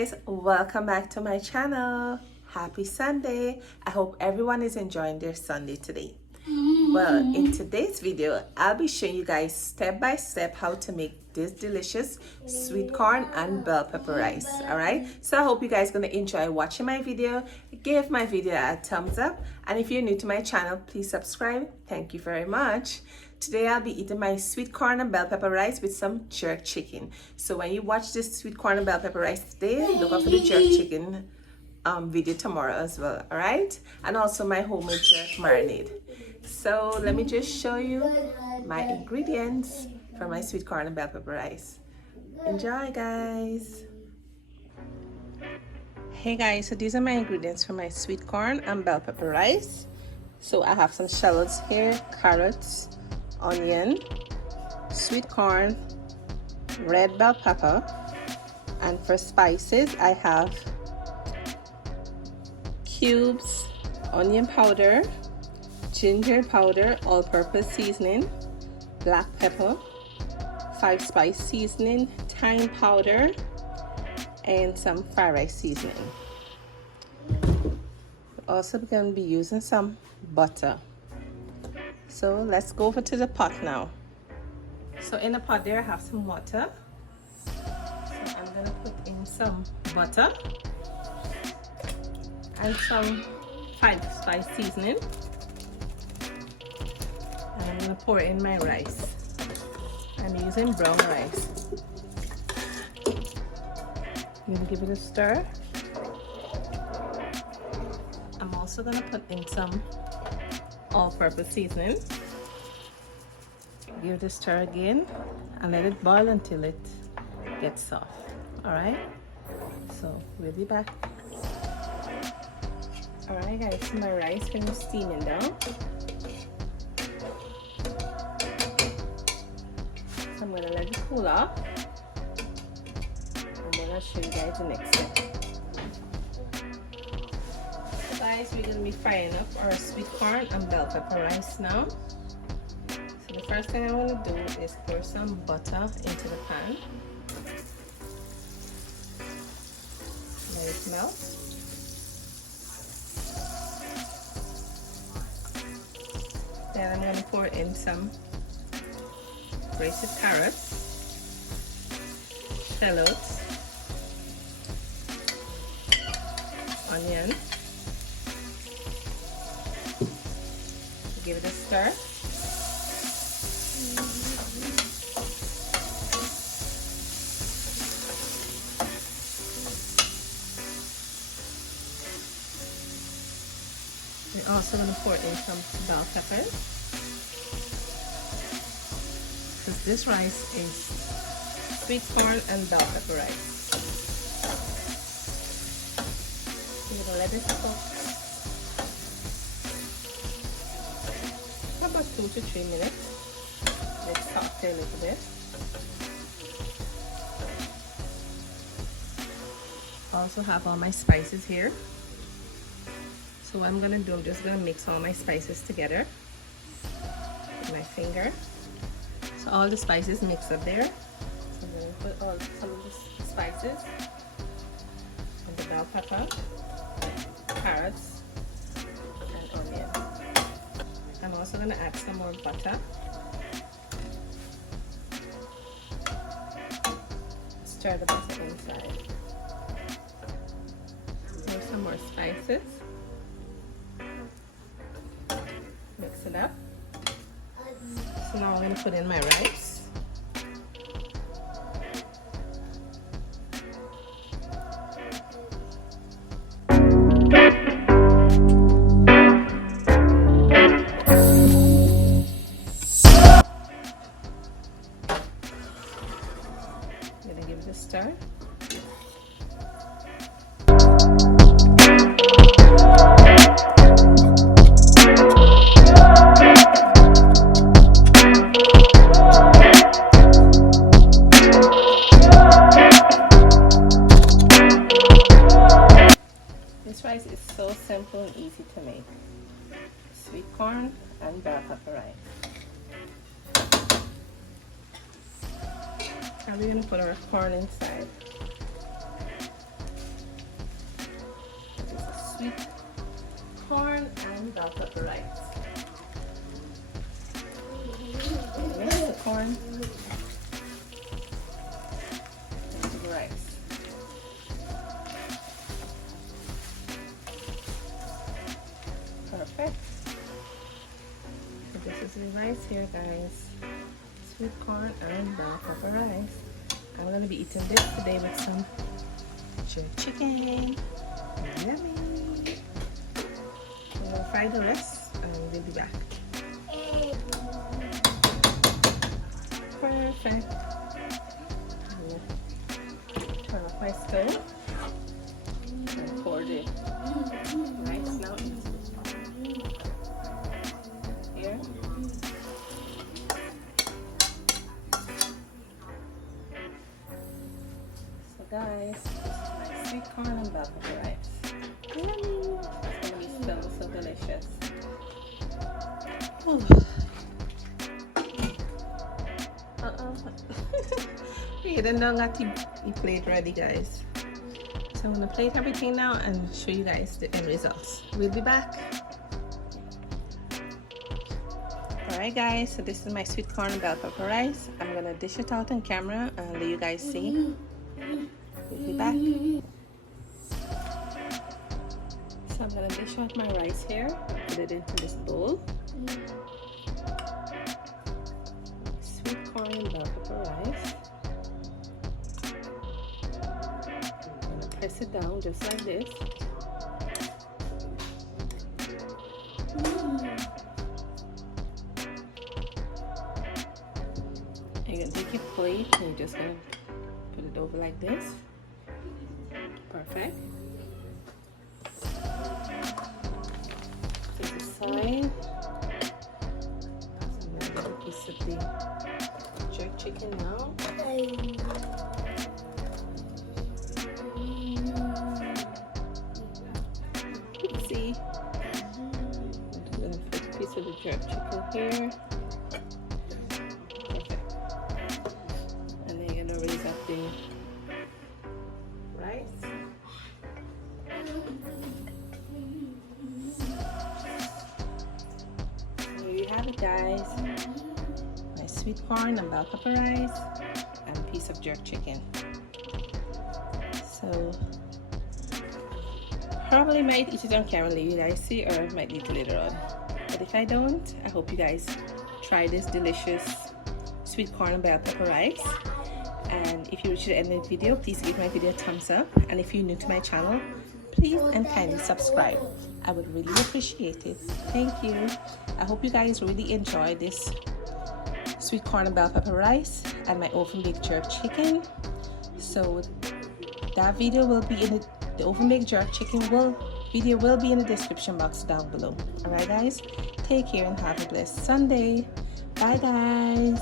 guys, welcome back to my channel. Happy Sunday. I hope everyone is enjoying their Sunday today. Well, in today's video, I'll be showing you guys step by step how to make this delicious sweet corn and bell pepper rice. All right, so I hope you guys gonna enjoy watching my video. Give my video a thumbs up, and if you're new to my channel, please subscribe. Thank you very much. Today I'll be eating my sweet corn and bell pepper rice with some jerk chicken. So when you watch this sweet corn and bell pepper rice today, look out for the jerk chicken video tomorrow as well. All right, and also my homemade jerk marinade. So let me just show you my ingredients for my sweet corn and bell pepper rice. Enjoy, guys. Hey guys, so these are my ingredients for my sweet corn and bell pepper rice. So I have some shallots here, carrots, onion, sweet corn, red bell pepper, and for spices I have cubes, onion powder, ginger powder, all-purpose seasoning, black pepper, 5-spice seasoning, thyme powder, and some fried rice seasoning. We're also going to be using some butter. So let's go over to the pot now. So in the pot there I have some water. So I'm going to put in some butter and some 5-spice seasoning. And I'm going to pour in my rice. I'm using brown rice. I'm going to give it a stir. I'm also going to put in some all-purpose seasoning. Give it a stir again and let it boil until it gets soft. Alright, so we'll be back. Alright guys, so my rice finished steaming down. So I'm going to let it cool off. I'm going to show you guys the next step. Guys, we're going to be frying up our sweet corn and bell pepper rice now. So the first thing I want to do is pour some butter into the pan. Let it melt. Then I'm going to pour in some braised carrots, shallots, onion. Give it a stir. We're also going to pour in some bell peppers, because this rice is sweet corn and bell pepper rice. We're going to let it cook about 2 to 3 minutes. Let's saute a little bit. I also have all my spices here. So what I'm gonna do, I'm just gonna mix all my spices together with my finger. So all the spices mix up there. So I'm gonna put some of the spices and the bell pepper, carrots, and onion. I'm also going to add some more butter. Stir the butter inside. Pour some more spices. Mix it up. So now I'm going to put in my rice. Give it a stir. This rice is so simple and easy to make. Sweet corn and bell pepper rice. Now we're going to put our corn inside. sweet corn and bell pepper rice. Here's the corn and the rice. Perfect. So this is the rice here, guys. Sweet corn and bell pepper rice. I'm gonna be eating this today with some jerk chicken. Yummy. I'm gonna fry the rest and we'll be back. Perfect. Turn off my stove and pour the rice now here. So guys, this is my sweet corn and bell pepper rice. Yummy! It's gonna be so delicious. We don't got the plate ready, guys. So I'm gonna plate everything now and show you guys the end results. We'll be back. Alright guys, so this is my sweet corn and bell pepper rice. I'm gonna dish it out on camera and let you guys see. We'll be back. So I'm gonna dish out my rice here and put it into this bowl. Sweet corn and bell pepper rice. I'm gonna press it down just like this. You're gonna take your plate and you're just gonna put it over like this. Perfect. To the side. So I'm gonna get a piece of the jerk chicken now. Oopsie. I'm gonna put a piece of the jerk chicken here. Rice. Here you have it, guys. My sweet corn and bell pepper rice and a piece of jerk chicken. So probably might eat it on camera, you guys see, or might eat it later on. But if I don't, I hope you guys try this delicious sweet corn and bell pepper rice. And if you reach the end of the video, please give my video a thumbs up. And if you're new to my channel, please and kindly subscribe. I would really appreciate it. Thank you. I hope you guys really enjoy this sweet corn and bell pepper rice and my oven baked jerk chicken. So that video will be in the oven baked jerk chicken video will be in the description box down below. Alright guys, take care and have a blessed Sunday. Bye guys.